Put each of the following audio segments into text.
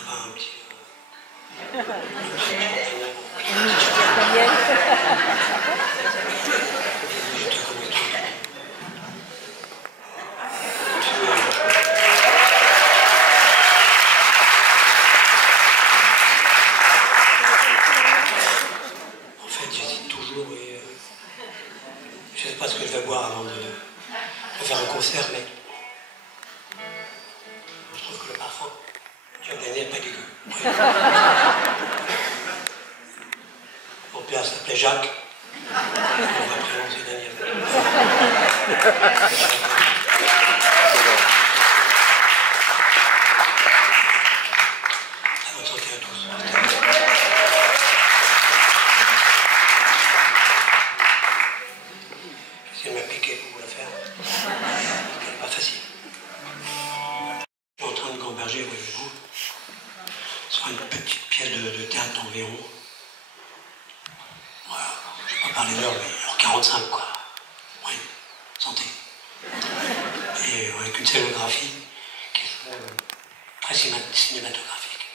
ferait pas un petit... En fait, j'hésite toujours et je ne sais pas ce que je vais boire avant de faire un concert, mais je trouve que le parfum du Daniel n'est pas dégueu. Ouais. Mon père s'appelait Jacques. On va prononcer Daniel. À votre santé à tous. J'essaie de m'appliquer pour vous la faire. Ce n'est pas facile. Je suis en train de gamberger, voyez-vous, sur une petite pièce de théâtre d'environ. Voilà, je ne vais pas parler d'heure, mais 1h45 quoi. Oui, santé. Et avec une scénographie qui est très cinématographique.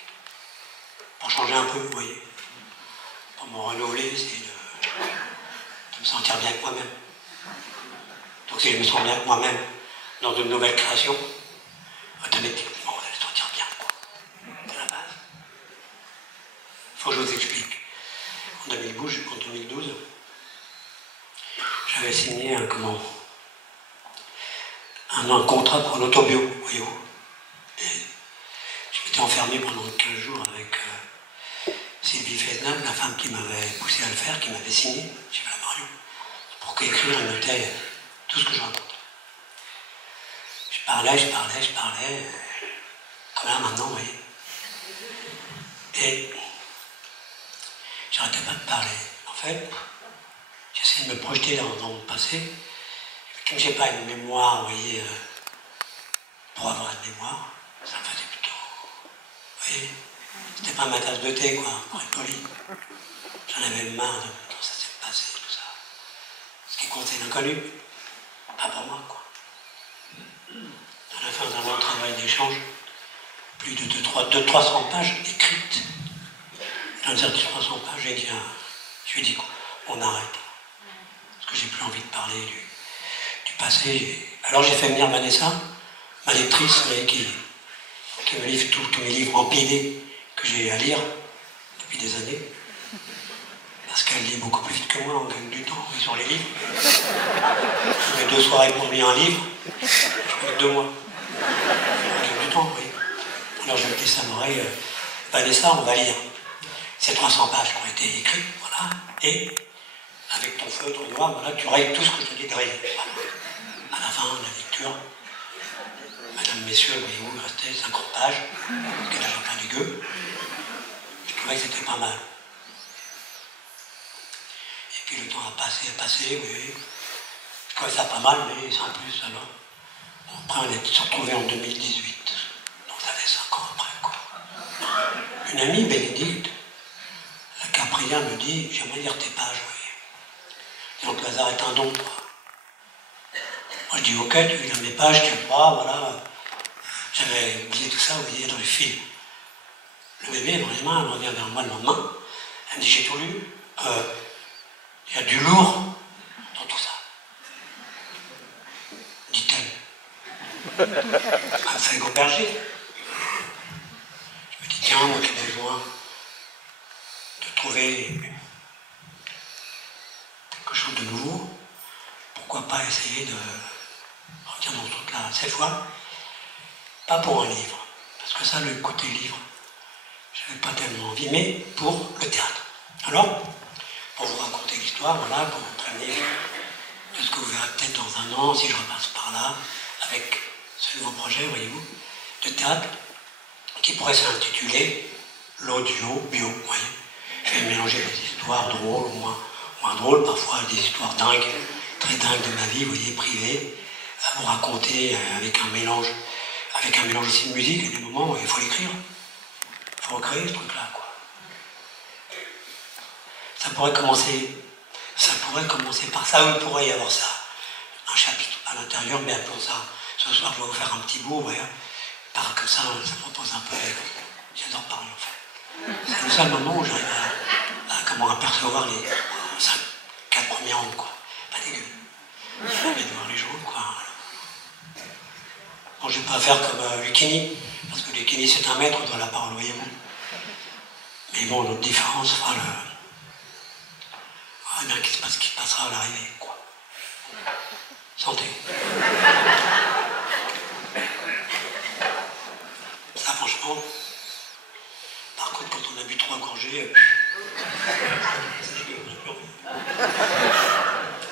Pour changer un peu, vous voyez. Pour me renouveler, c'est de me sentir bien avec moi-même. Donc si je me sens bien avec moi-même dans de nouvelles créations, automatiquement vous allez se sentir bien, quoi. C'est la base. Il faut que je vous explique. En 2012, j'avais signé un contrat pour l'autobio, voyez-vous. Et je m'étais enfermé pendant 15 jours avec Sylvie Fesnel, la femme qui m'avait poussé à le faire, qui m'avait signé chez Flammarion, pour qu'écrire, elle notait tout ce que je racontais. Je parlais, comme là maintenant, vous voyez. Et j'arrêtais pas de parler. En fait, j'essayais de me projeter dans mon passé. Comme j'ai pas une mémoire, vous voyez, pour avoir une mémoire, ça me faisait plutôt... Vous voyez, c'était pas ma tasse de thé, quoi, pour être poli. J'en avais marre de comment ça s'est passé, tout ça. Ce qui compte, c'est l'inconnu. Pas pour moi, quoi. À la fin d'un long travail d'échange, plus de 300 pages écrites. Dans ces 300 pages, je lui ai dit qu'on arrête. Parce que j'ai plus envie de parler du passé. Alors j'ai fait venir Vanessa, ma lectrice, qui me livre tous mes livres empilés que j'ai à lire depuis des années. Parce qu'elle lit beaucoup plus vite que moi, on gagne du temps sur les livres. Je mets 2 soirées pour lire un livre, je mets 2 mois. On gagne du temps, oui. Alors je me dis, ça m'aurait... Vanessa, on va lire ces 300 pages qui ont été écrites, voilà, et avec ton feutre noir, voilà, tu rayes tout ce que je te dis de rayer. Voilà. À la fin de la lecture, mesdames, messieurs, voyez-vous, il restait 50 pages, parce qu'elle avait plein dégueu. Je trouvais que c'était pas mal. Et puis le temps a passé, oui. Je trouvais ça pas mal, mais sans plus, alors. Après, on s'est retrouvés en 2018. Donc ça fait 5 ans après, quoi. Une amie, Bénédicte, la Capria, me dit, j'aimerais lire tes pages, oui. Donc le hasard est un don, quoi. Moi je dis, ok, tu lis mes pages, tu le vois, voilà. J'avais oublié tout ça, vous voyez, dans les fils. Le bébé, dans les mains, elle revient vers moi le lendemain. Elle me dit, j'ai tout lu. Il y a du lourd dans tout ça. Dit-elle. Elle me fait gamberger. Je me dis, tiens, moi qui ai besoin de trouver quelque chose de nouveau, pourquoi pas essayer de revenir dans ce truc-là. Cette fois, pas pour un livre, parce que ça, le côté livre, j'avais pas tellement envie, mais pour le théâtre. Alors, pour vous raconter l'histoire, voilà, pour vous prévenir de ce que vous verrez peut-être dans un an, si je repasse par là, avec ce nouveau projet, voyez-vous, de théâtre, qui pourrait s'intituler l'audio bio, vous voyez. Je vais mélanger des histoires drôles, moins drôles, parfois des histoires dingues, très dingues de ma vie, vous voyez, privées, à vous raconter avec un mélange aussi de musique, et des moments où il faut l'écrire. Il faut recréer ce truc-là, quoi. Ça pourrait commencer par ça, ou il pourrait y avoir ça. Un chapitre à l'intérieur, mais appelons ça. Ce soir, je vais vous faire un petit bout, ouais. Comme ça propose un peu. J'adore seul moment où j'arrive à comment apercevoir les 4 premières ondes, quoi. Pas dégueu. Mais de voir les jaunes, quoi. Bon, je ne vais pas faire comme Lucchini, parce que Lucchini c'est 1 mètre dans la parole, voyez-vous. Mais bon, notre différence fera le. Ah, bien, ce qui passera à l'arrivée, quoi. Santé. Ça, franchement, par contre, quand on a bu 3 gorgées, c'est dégueu, on n'a plus envie.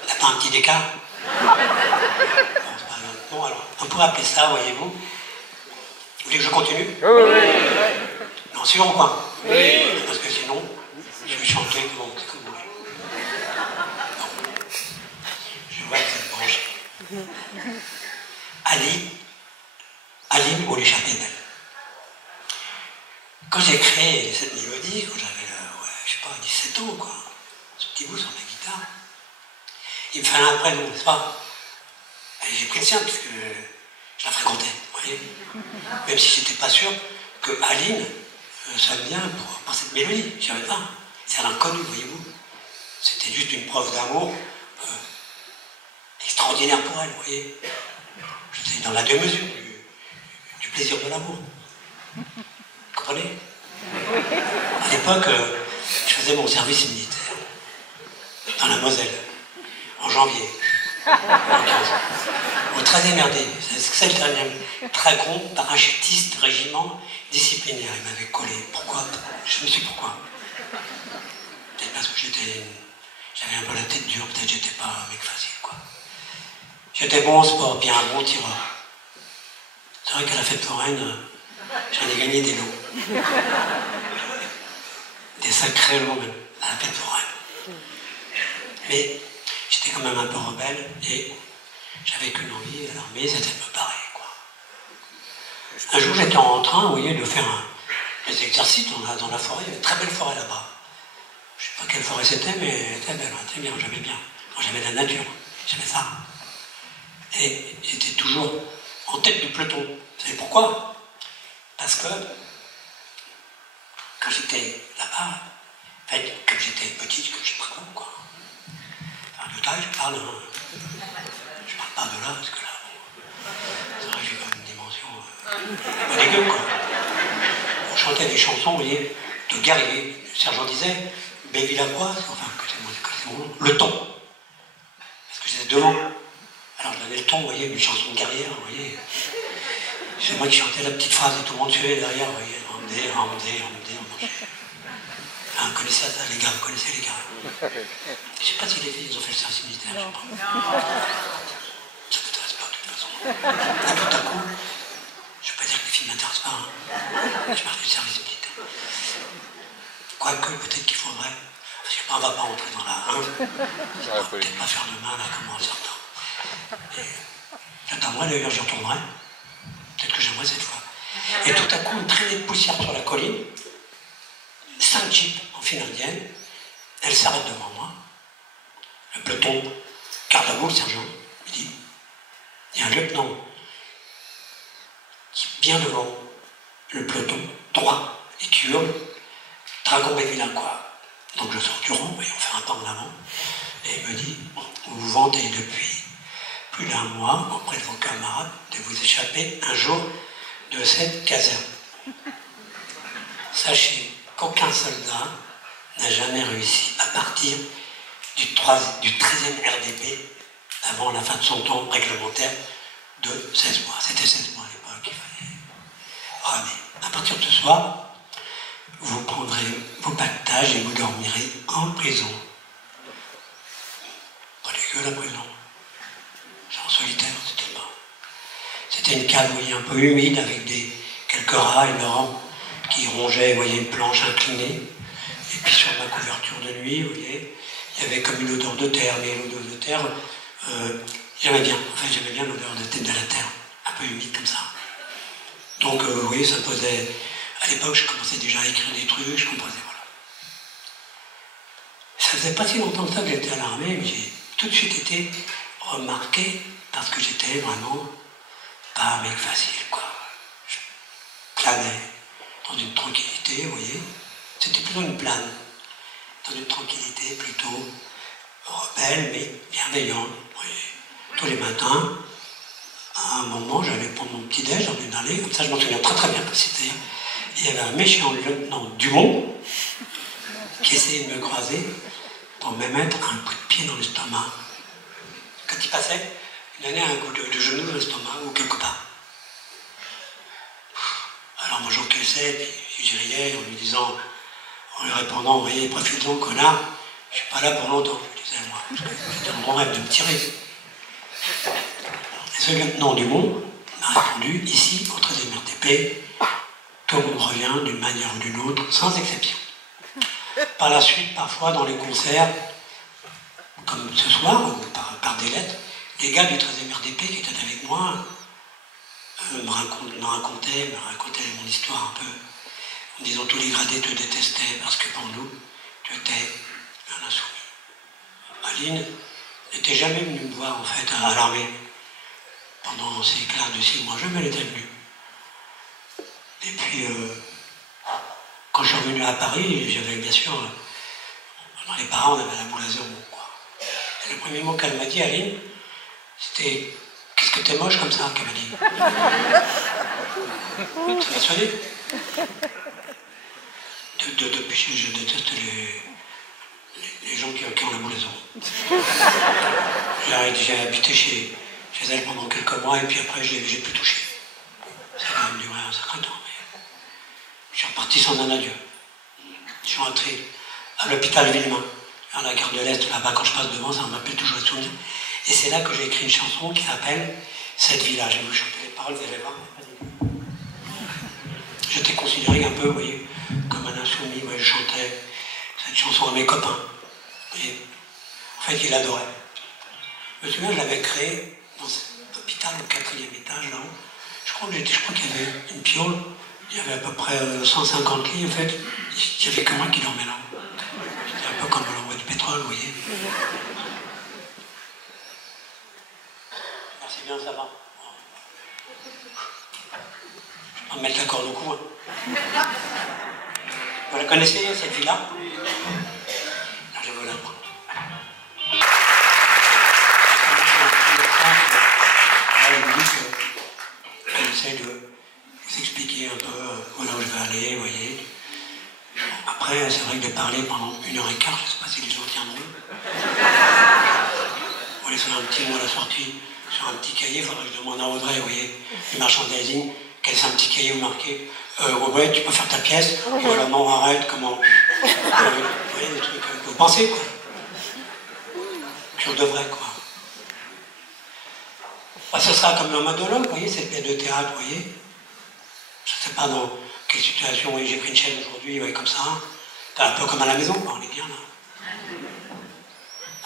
T'as pas un petit écart? Bon, c'est pas grave. Bon, alors, on pourrait appeler ça, voyez-vous. Vous voulez que je continue? Oui. Non, suivant quoi? Oui. Parce que sinon, je vais chanter comme vous voulez. Non. Je vois que vous êtes branchés. Aline ou l'échappée belle. Quand j'ai créé cette mélodie, quand j'avais, je sais pas, 17 ans, quoi, ce petit bout sur ma guitare, il me fallait un prénom, n'est-ce pas? Et j'ai pris le sien, puisque je la fréquentais, vous voyez. Même si j'étais pas sûr que Aline sonne bien pour cette mélodie, je savais pas. C'est à l'inconnu, voyez-vous. C'était juste une preuve d'amour extraordinaire pour elle, vous voyez. J'étais dans la deux-mesure du plaisir de l'amour. Vous comprenez? À l'époque, je faisais mon service militaire dans la Moselle, en janvier, au 13e RD. C'est le dernier dragon parachutiste régiment disciplinaire. Il m'avait collé. Pourquoi? Je me suis dit pourquoi. Peut-être parce que j'avais un peu la tête dure, peut-être j'étais pas un mec facile, quoi. J'étais bon au sport, bien un bon tireur. C'est vrai qu'à la fête foraine, j'en ai gagné des lots. Des sacrés lots même, à la fête foraine. Mais j'étais quand même un peu rebelle et j'avais qu'une envie à l'armée, c'était de me barrer, quoi. Un jour, j'étais en train, vous voyez, de faire des exercices dans la forêt. Il y avait une très belle forêt là-bas. Je ne sais pas quelle forêt c'était, mais elle était belle, très bien, j'aimais bien. Moi, j'aimais la nature, j'aimais ça. Et j'étais toujours en tête du peloton. Vous savez pourquoi? Parce que quand j'étais là-bas, en fait, comme j'étais petite, que je suis pas con, quoi. Enfin, de taille, je parle, hein. Je parle pas de là, parce que là, bon, c'est vrai que j'ai comme une dimension pas dégueu, quoi. On chantait des chansons, vous voyez, de guerriers. Le sergent disait, Béville-la-Croix, enfin, que c'est mon nom, le ton. Parce que j'étais devant. Alors je donnais le ton, vous voyez, une chanson de guerrière, vous voyez. C'est moi qui chantais la petite phrase et tout le monde suivait derrière, vous voyez. Emmener, on marchait. Ah, vous connaissez ça, les gars, vous connaissez les gars. Je sais pas si les filles, ils ont fait le service militaire, je sais pas. Ça ne m'intéresse pas, de toute façon. Et tout à coup, je ne veux pas dire que les filles ne m'intéressent pas, hein. Je parle du service militaire. Quoique, peut-être qu'il faudrait, parce qu'on ne va pas rentrer dans la 1, peut-être pas faire de mal à comment certains. J'attendrai d'ailleurs, j'y retournerai. Peut-être que j'aimerais cette fois. Et tout à coup, une traînée de poussière sur la colline, 5 jeeps en file indienne, elle s'arrête devant moi. Le peloton, garde à vous, le sergent, il dit, il y a un lieutenant qui est bien devant le peloton, droit, et qui hurle, Dragon Bévillin, quoi. Donc je sors du rond, et on fait un pas en avant, et il me dit, vous vous vantez depuis plus d'1 mois auprès de vos camarades de vous échapper un jour de cette caserne. Sachez qu'aucun soldat n'a jamais réussi à partir du 13e RDP avant la fin de son temps réglementaire de 16 mois. C'était 16 mois à l'époque, il fallait. Ah, mais à partir de ce soir, vous prendrez vos pactages et vous dormirez en prison. Pas dégueu la prison. En solitaire, c'était pas. C'était une cave, vous voyez, un peu humide, avec quelques rats énormes qui rongeaient, vous voyez, une planche inclinée. Et puis sur ma couverture de nuit, vous voyez, il y avait comme une odeur de terre, mais l'odeur de terre, j'aimais bien. En fait, j'aimais bien l'odeur de la terre, un peu humide comme ça. Donc, vous voyez, ça posait. À l'époque, je commençais déjà à écrire des trucs, je composais, voilà. Ça faisait pas si longtemps que ça que j'étais à l'armée, mais j'ai tout de suite été remarqué parce que j'étais vraiment pas un mec facile, quoi. Je planais dans une tranquillité, vous voyez, C'était plutôt une plane, dans une tranquillité plutôt rebelle, mais bienveillante. Tous les matins, à un moment, j'allais prendre mon petit-déj dans une allée, comme ça je m'en souviens très très bien, c'était. Il y avait un méchant lieutenant Dumont qui essayait de me croiser pour me mettre un coup de pied dans l'estomac. Quand il passait, il donnait un coup de genou dans l'estomac ou quelque part. Alors moi j'encaissais, puis je riais en lui disant, en lui répondant, vous voyez, profite-en, connard, je suis pas là pour longtemps, je disais moi, parce que c'était mon rêve de me tirer. Et ce lieutenant Dumont m'a répondu, ici, au 13e RTP, tout le monde revient d'une manière ou d'une autre, sans exception. Par la suite, parfois dans les concerts, comme ce soir, ou par des lettres, les gars du 13e RDP qui étaient avec moi me racontaient mon histoire un peu, en disant tous les gradés te détestaient parce que pour nous, tu étais un insoumis. Aline n'était jamais venue me voir en fait à l'armée pendant ces classes de 6 mois, jamais elle était venue. Et puis, quand je suis revenu à Paris, j'avais bien sûr, dans les parents, on avait la boule à zéro, quoi. Et le premier mot qu'elle m'a dit, Aline, c'était « Qu'est-ce que t'es moche comme ça ?» qu'elle m'a dit. Ça m'a sonné. Depuis, je déteste les gens qui ont la boule à zéro. J'ai habité chez elle pendant quelques mois et puis après, j'ai plus touché. Ça a quand même duré un sacré temps. Je suis reparti sans un adieu. Je suis rentré à l'hôpital Villemain, à la gare de l'Est, là-bas, quand je passe devant, ça m'appelle toujours le souvenir. Et c'est là que j'ai écrit une chanson qui s'appelle « Cette vie-là ». Je vais vous chanter les paroles, vous allez voir. J'étais considéré un peu, vous voyez, comme un insoumis. Moi, je chantais cette chanson à mes copains. Vous voyez. En fait, ils l'adoraient. Je me souviens, je l'avais créée dans cet hôpital au 4e étage, là-haut. Je crois qu'il y avait une piole. Il y avait à peu près 150 lits, en fait. Il n'y avait que moi qui dormais là. C'était un peu comme l'envoi du pétrole, vous voyez. Merci bien, ça va. Je vais me mettre la corde au cou. Hein. Vous la connaissez, cette vie-là? Là, je vous la prends. J'essaie de vous expliquer un peu où je vais aller, vous voyez. Après, c'est vrai que de parler pendant 1h15, je ne sais pas si les gens tiendront. Vous laisser un petit mot à la sortie sur un petit cahier, il faudrait que je demande à Audrey, vous voyez, du merchandising, qu'elle ait un petit cahier où marqué ouais, tu peux faire ta pièce, ou alors non, arrête, comment. Vous voyez, des trucs que vous pensez, quoi. Sur de vrai, quoi. Bah, ce sera comme un monologue, vous voyez, cette pièce de théâtre, vous voyez. Je ne sais pas dans quelle situation, vous voyez, j'ai pris une chaise aujourd'hui, ouais, comme ça. C'est un peu comme à la maison, quoi, on est bien là.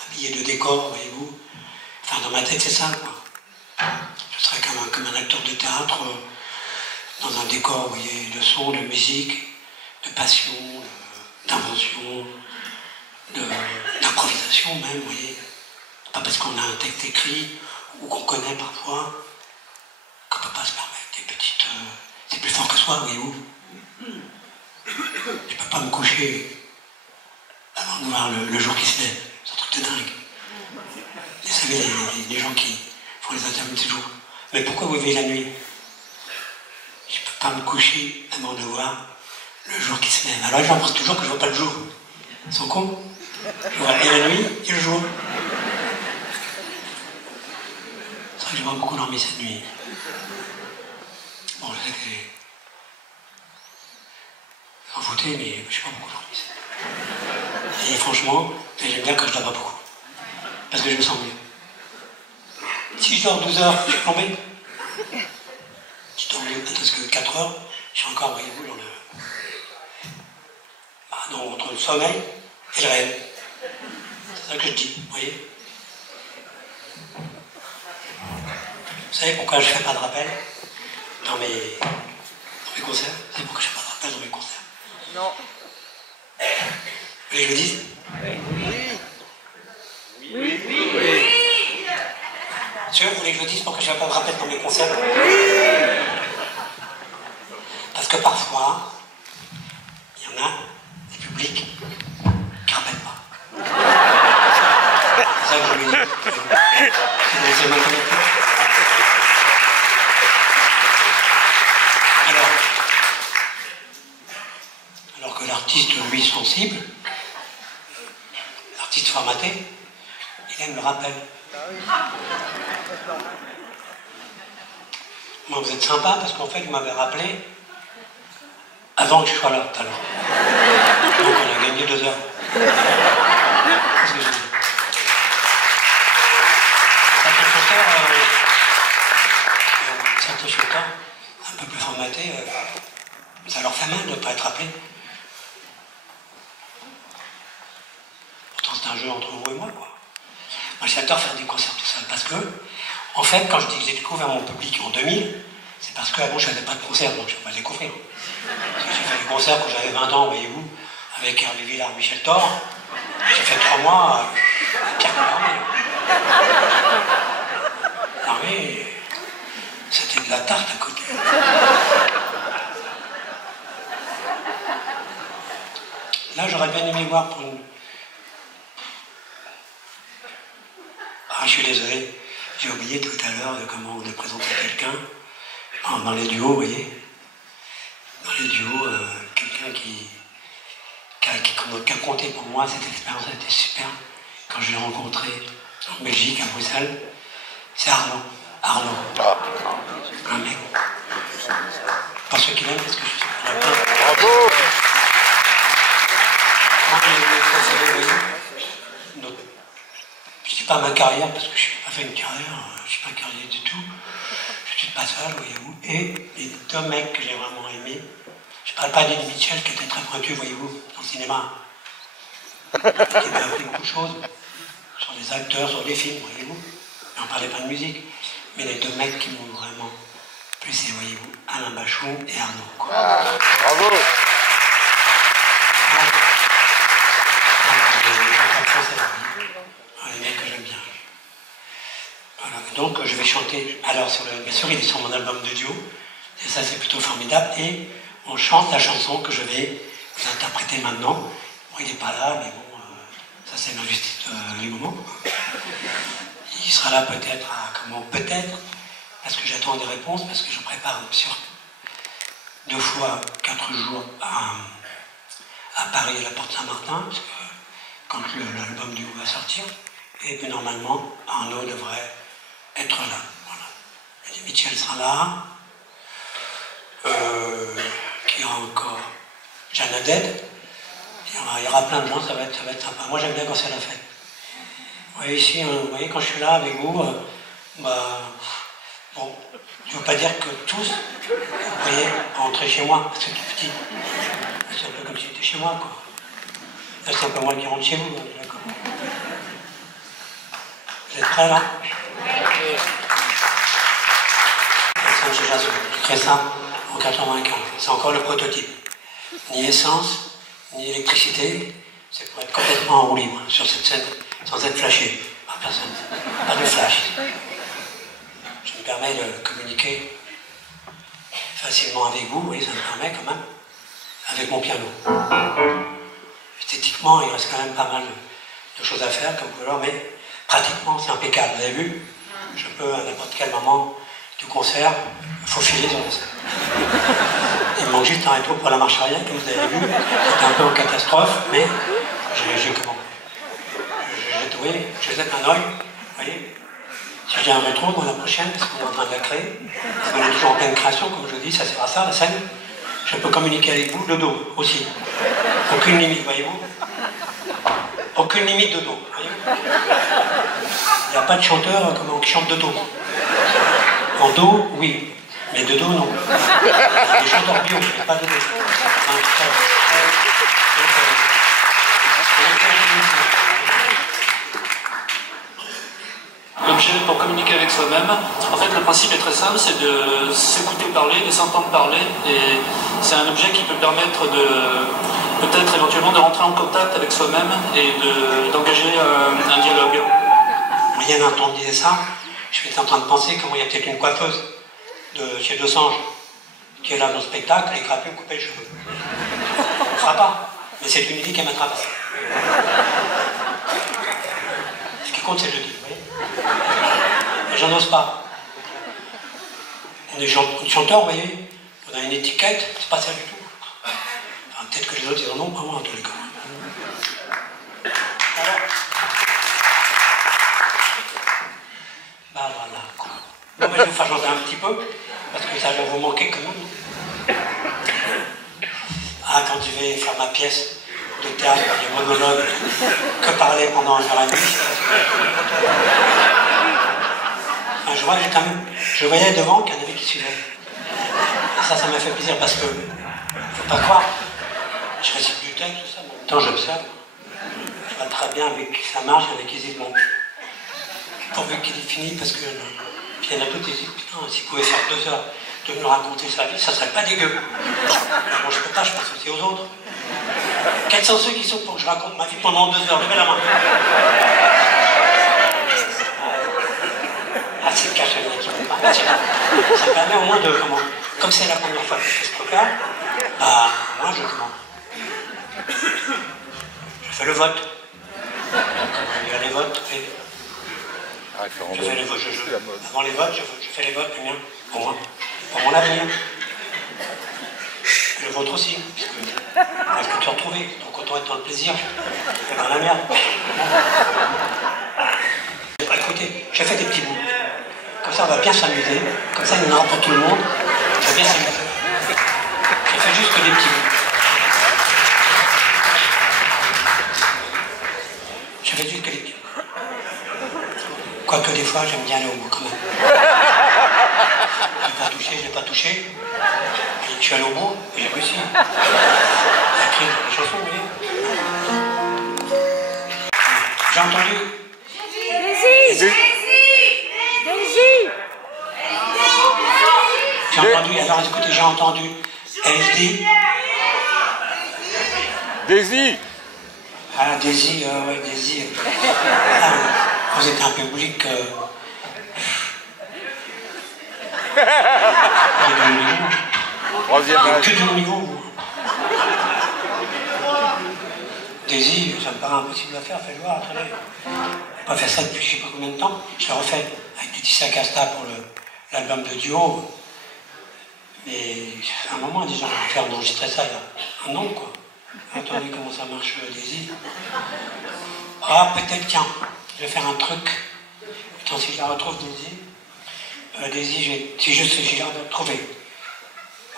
Habillé de décor, voyez-vous. Enfin, dans ma tête, c'est ça, quoi. Je serais comme un acteur de théâtre dans un décor, vous voyez, de son, de musique, de passion, d'invention, d'improvisation même, vous voyez. Pas parce qu'on a un texte écrit ou qu'on connaît parfois qu'on ne peut pas se permettre des petites... c'est plus fort que soi, voyez-vous. Je ne peux pas me coucher avant de voir le jour qui se lève. C'est un truc de dingue. Vous savez, les gens qui font les interviews ces jours. Mais pourquoi vous vivez la nuit? Je ne peux pas me coucher avant de voir le jour qui se lève. Alors j'en pense toujours que je ne vois pas le jour. Ils sont cons. Je vois et la nuit et le jour. C'est vrai que j'ai pas beaucoup dormi cette nuit. Bon, je sais que j'ai envoûté, mais je n'ai pas beaucoup dormi cette nuit. Et franchement, j'aime bien quand je dors pas beaucoup. Parce que je me sens mieux. Si je dors 12 heures, je suis plombé. Je dors mieux parce que 4 heures, je suis encore, voyez-vous, entre le sommeil et le rêve. C'est ça que je dis, vous voyez. Vous savez pourquoi je ne fais pas de rappel dans mes concerts? Vous savez pourquoi je ne fais pas de rappel dans mes concerts? Non. Vous voulez que je le dise? Oui. Monsieur, vous voulez que je le dise pourquoi je ne fais pas de rappel dans mes concerts? Parce que parfois, il y en a, public qui ne répète pas. C'est ça que je lui dis. C'est ma connecté. Alors que l'artiste, lui, sensible, l'artiste formaté, il aime le rappel. Moi, vous êtes sympa parce qu'en fait, vous m'avez rappelé avant que je sois là tout à l'heure. Donc, on a gagné 2 heures. Qu'est-ce que je dis? Certains chanteurs, un peu plus formatés, ça leur fait mal de ne pas être rappelés. Pourtant, c'est un jeu entre vous et moi, quoi. Moi, j'adore faire des concerts tout seul parce que, en fait, quand je dis que j'ai découvert mon public en 2000, c'est parce qu'avant, je ne faisais pas de concert, donc je ne peux pas le découvrir. J'ai fait des concerts quand j'avais 20 ans, voyez-vous, avec Hervé Villard, Michel Thor. J'ai fait 3 mois, Pierre Colombier. Non mais, c'était de la tarte à côté. Là, j'aurais bien aimé voir pour une... Ah, je suis désolé, j'ai oublié tout à l'heure de comment on présenter quelqu'un. Dans les duos, vous voyez. Dans les duos, quelqu'un qui a compté pour moi, cette expérience a été super. Quand je l'ai rencontré en Belgique, à Bruxelles, c'est Arnaud. Arnaud. Un mec. Pas ceux qui l'aiment, parce que je suis super plein. Bravo! Je ne dis pas ma carrière, parce que je n'ai pas fait une carrière, je ne suis pas carrière du tout. Je suis de passage, voyez-vous. Et les 2 mecs que j'ai vraiment aimés, je ne parle pas d'Eddie Mitchell qui était très pointu, voyez-vous, dans le cinéma. Qui m'a appris beaucoup de choses, sur les acteurs, sur les films, voyez-vous. Et on ne parlait pas de musique. Mais les 2 mecs qui m'ont vraiment plu, c'est, voyez-vous, Alain Bachung et Arnaud. Quoi. Ah, bravo! Les mecs que j'aime bien. Voilà. Donc je vais chanter, alors bien sûr il est sur mon album de duo, et ça c'est plutôt formidable, et on chante la chanson que je vais vous interpréter maintenant. Bon, il n'est pas là, mais bon, ça c'est l'injustice du moment. Il sera là peut-être, comment peut-être, parce que j'attends des réponses, parce que je prépare sur 2 fois 4 jours à Paris à la Porte Saint-Martin, parce que quand l'album duo va sortir, et puis normalement Arnaud devrait être là. Voilà. Et Michel sera là. Qui aura encore Jeanne Haddad. Il y aura plein de gens, ça va être sympa. Moi j'aime bien quand c'est la fête. Vous voyez ici, vous voyez quand je suis là avec vous, bon, je ne veux pas dire que tous, vous voyez, rentrer chez moi, parce que tout petit. C'est un peu comme si j'étais chez moi, quoi. Là c'est un peu moi qui rentre chez vous, d'accord. Vous êtes prêts là? C'est très simple, en 95. C'est encore le prototype. Ni essence, ni électricité. C'est pour être complètement en roue libre sur cette scène, sans être flashé par personne. Pas de flash. Je me permets de communiquer facilement avec vous, et ça me permet quand même, avec mon piano. Esthétiquement, il reste quand même pas mal de choses à faire, comme vous voyez, mais pratiquement, c'est impeccable. Vous avez vu? Je peux, à n'importe quel moment du concert, faufiler sur la scène. Il me manque juste un retour pour la marche arrière, comme vous avez vu. C'était un peu en catastrophe, mais je jette un oeil, vous voyez. Si j'ai un rétro dans la prochaine, parce qu'on est en train de la créer, parce qu'on est toujours en pleine création, comme je vous dis, ça sert à ça, la scène. Je peux communiquer avec vous, le dos aussi. Aucune limite, voyez-vous. Aucune limite de dos, voyez-vous. Il n'y a pas de chanteur qui chante de dos. En dos, oui, mais de dos, non. Les chanteurs bio, mais pas de dos. L'objet pour communiquer avec soi-même, en fait le principe est très simple, c'est de s'écouter parler, de s'entendre parler, et c'est un objet qui peut permettre de peut-être éventuellement de rentrer en contact avec soi-même et d'engager un dialogue. Rien d'un temps disait ça, je suis en train de penser comment il y a peut-être une coiffeuse de chez Deux Anges qui est là dans le spectacle et qui a pu couper les cheveux. On ne fera pas. Mais c'est une idée qui m'a traversé. Ce qui compte, c'est le dire, vous voyez. Les gens n'osent pas. On est chanteur, vous voyez. On a une étiquette, c'est pas ça du tout. Enfin, peut-être que les autres, ils en ont pas, moi, en tous les cas. Alors, bah voilà, quoi. Bon, ben, je vais vous faire chanter un petit peu, parce que ça va vous manquer quand même. Ah, quand je vais faire ma pièce de théâtre, des monologues, que parler pendant 1h30. Enfin, je vois que j'ai quand même. Je voyais devant qu'il y en avait qui suivaient. Et ça m'a fait plaisir parce que, faut pas croire, je récite du texte, tout ça, mais en même temps j'observe. Je vois très bien avec qui ça marche, avec qui ils disent bon. Pourvu qu'il est fini, parce que. Puis il y en a d'autres qui disent putain, s'il pouvait faire 2 heures de nous raconter sa vie, ça serait pas dégueu. Bon, je peux pas, je passe aussi aux autres. Quels sont ceux qui sont pour que je raconte ma vie pendant 2 heures? Levez la main. Ah, c'est le cas, je ne qui peut pas. Ça permet au moins de comment. Comme c'est la première fois que je fais ce truc-là, bah, moi je comment. Je fais le vote. Il y a les votes. Je fais les votes, avant les votes, je fais les votes, les miens, pour moi, pour mon avenir. Le vôtre aussi, parce que tu as retrouvé, donc autant être dans le plaisir, c'est dans la merde. Écoutez, j'ai fait des petits bouts. Comme ça, on va bien s'amuser. Comme ça, il y en aura pour tout le monde. On va bien s'amuser. J'ai fait juste des petits bouts. J'ai fait juste que des petits bouts. Quoique des fois, j'aime bien aller au bout quand même. Je l'ai pas touché. Et je suis allé au bout et j'ai réussi. J'ai écrit des chansons, vous voyez. J'ai entendu. J'ai entendu, alors écoutez, j'ai entendu LD. Daisy. Ah, Daisy, ouais, Daisy. Ah, vous êtes un public. Troisième âge. Que de mon niveau, vous. Daisy, ça me paraît impossible à faire, fais-le voir, attendez. J'ai pas fait ça depuis je sais pas combien de temps. Je l'ai refait avec Laetitia Casta pour l'album de duo. Mais à un moment déjà, on va faire enregistrer ça il y a 1 an, quoi. Attendez comment ça marche, Daisy. Ah, peut-être, tiens, je vais faire un truc. Attends, si je la retrouve, Daisy. Daisy, si je la retrouve.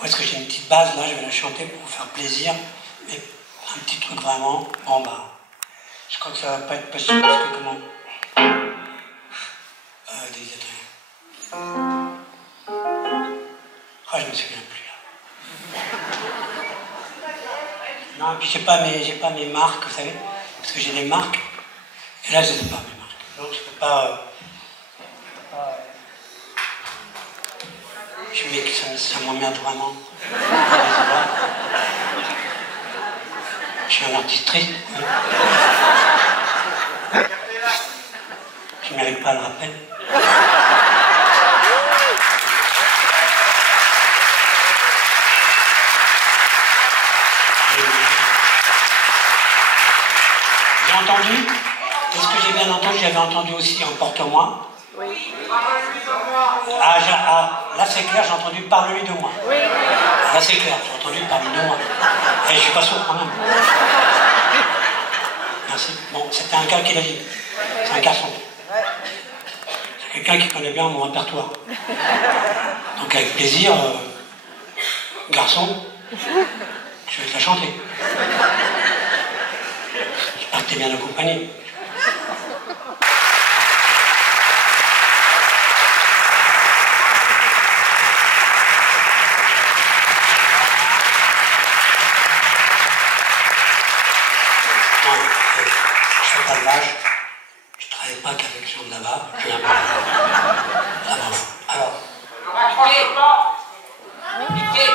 Où est-ce que j'ai une petite base, là, je vais la chanter pour vous faire plaisir. Mais un petit truc vraiment, bon bah, je crois que ça va pas être possible parce que comment... Daisy, attendez. Ah, je me souviens plus, là. Non, puis j'ai pas mes marques, vous savez, parce que j'ai des marques, et là je sais pas mes marques. Donc je peux pas... Je mets que ça m'emmerde vraiment. Je suis un artiste triste. Je mérite pas le rappel. J'ai entendu, est-ce que j'ai bien entendu? J'avais entendu aussi Emporte-moi. Oui. Là c'est clair, j'ai entendu Parle-lui de moi. Oui. Là c'est clair, j'ai entendu Parle-lui de moi. Et je suis pas sourd quand même. Merci. Bon, c'était un gars qui l'a dit. C'est un garçon. C'est quelqu'un qui connaît bien mon répertoire. Donc avec plaisir, garçon, je vais te la chanter. J'espère que t'es bien accompagné. Je travaille pas qu'avec les gens de là-bas, je viens pas. Alors. Ne raccroche pas. Mickey.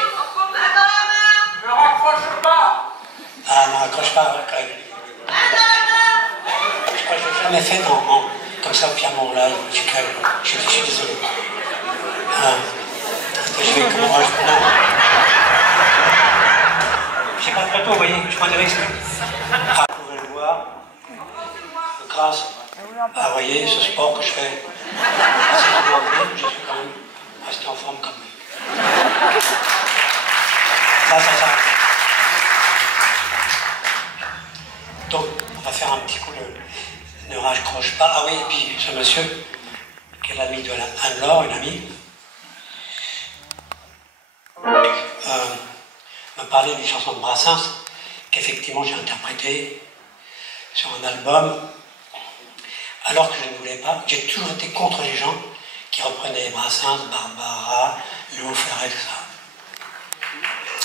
Ne raccroche pas. Ah, ne raccroche pas, quand même. Je crois que je l'ai jamais fait comme ça au piano, là, je suis désolé. Je vais comment non. Je sais pas très tôt, vous voyez, je prends des risques. Ah, vous pouvez le voir, grâce à, vous voyez, ce sport que je fais, je suis quand même resté en forme comme lui. Ça. Donc, on va faire un petit coup de ne raccroche pas. Ah oui, et puis ce monsieur, qui est l'ami de Anne-Laure, une amie, me parlait d'une chanson de Brassens qu'effectivement j'ai interprétée sur un album, alors que je ne voulais pas. J'ai toujours été contre les gens qui reprenaient Brassens, Barbara, Léo Ferré, tout ça.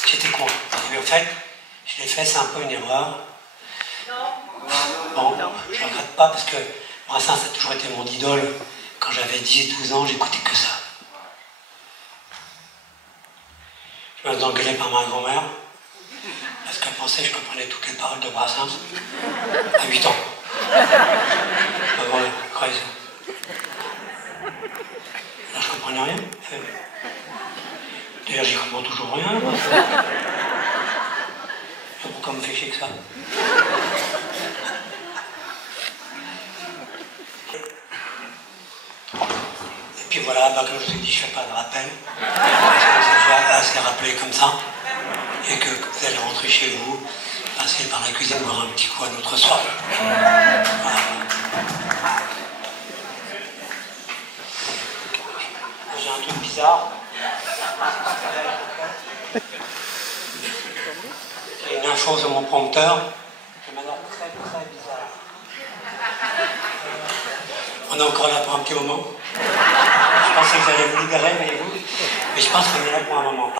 J'étais contre. Et en fait, je l'ai fait, c'est un peu une erreur. Bon, je ne regrette pas parce que Brassens a toujours été mon idole. Quand j'avais 10-12 ans, j'écoutais que ça. Je me suis engueulé par ma grand-mère parce qu'elle pensait que je comprenais toutes les paroles de Brassens à 8 ans. Voilà, croyez ça. Là, je comprenais rien. D'ailleurs, j'y comprends toujours rien. Moi. Pourquoi me fait chier que ça? Et puis voilà, bah, comme je vous ai dit, je ne fais pas de rappel. C'est déjà assez rappelé comme ça. Et que vous allez rentrer chez vous, passer par la cuisine, boire un petit coup à notre soir. Voilà. J'ai un truc bizarre. Il y a une info sur mon prompteur. Ça m'a l'air très bizarre. On est encore là pour un petit moment. Je pensais que vous allez vous libérer, voyez-vous. Mais je pense qu'on est là pour un moment.